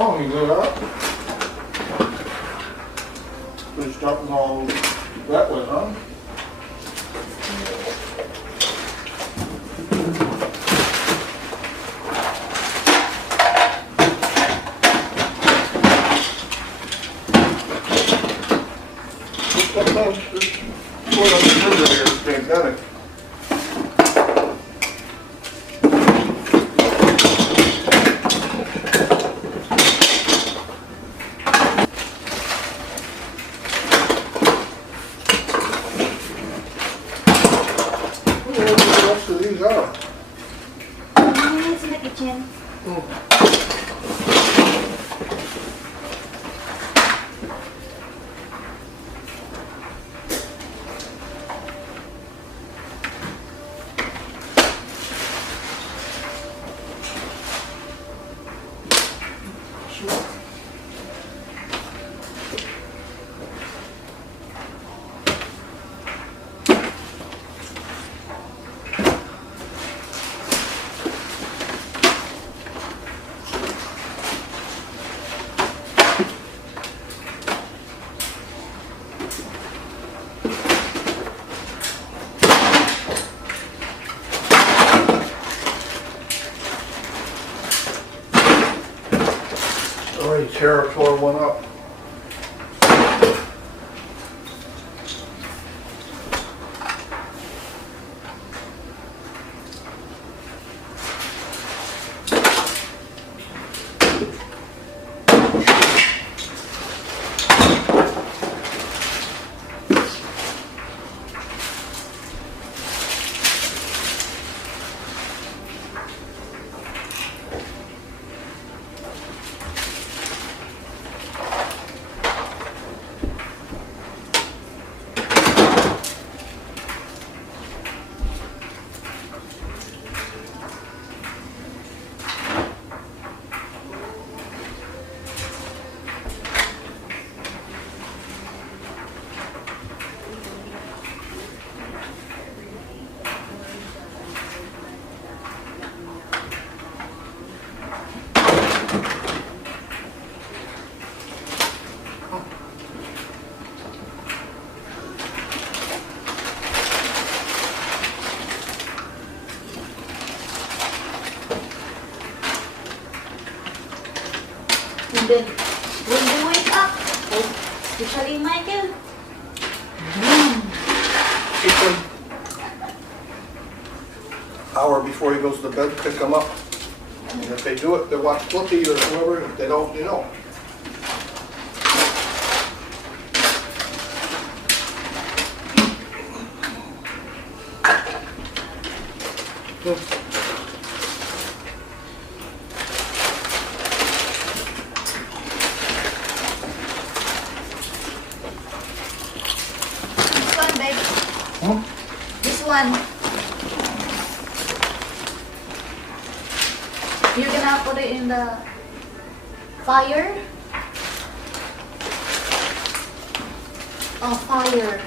Oh, you go up? Just jumping all that way, huh? Pandemic. Where the rest of these are? It's in the kitchen. Already Terra tore one up. And then, when they wake up, especially Michael, Hour before he goes to bed, pick them up. And if they do it, they watch Flippy or whoever. If they don't, they don't. this one, babe. Hmm? This one. You're gonna put it in the fire. Oh, fire.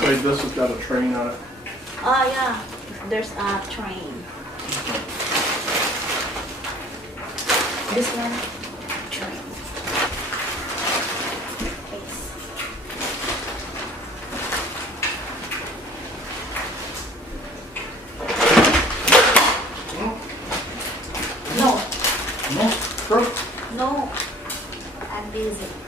Like this has got a train on it. Oh, yeah. There's a train. This one, train. Yes. No. No, sure. No, I'm busy.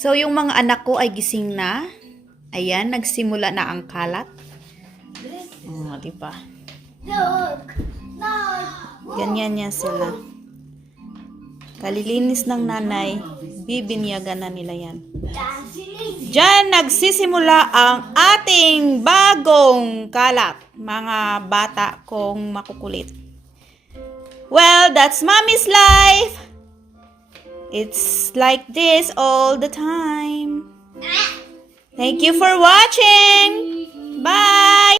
So, yung mga anak ko ay gising na. Ayan, nagsimula na ang kalat. Oh, diba? Ganyan yan sila. Kalilinis ng nanay, bibinyagan na nila yan. Diyan nagsisimula ang ating bagong kalat, mga bata kong makukulit. Well, that's Mommy's life. It's like this all the time. Thank you for watching. Bye.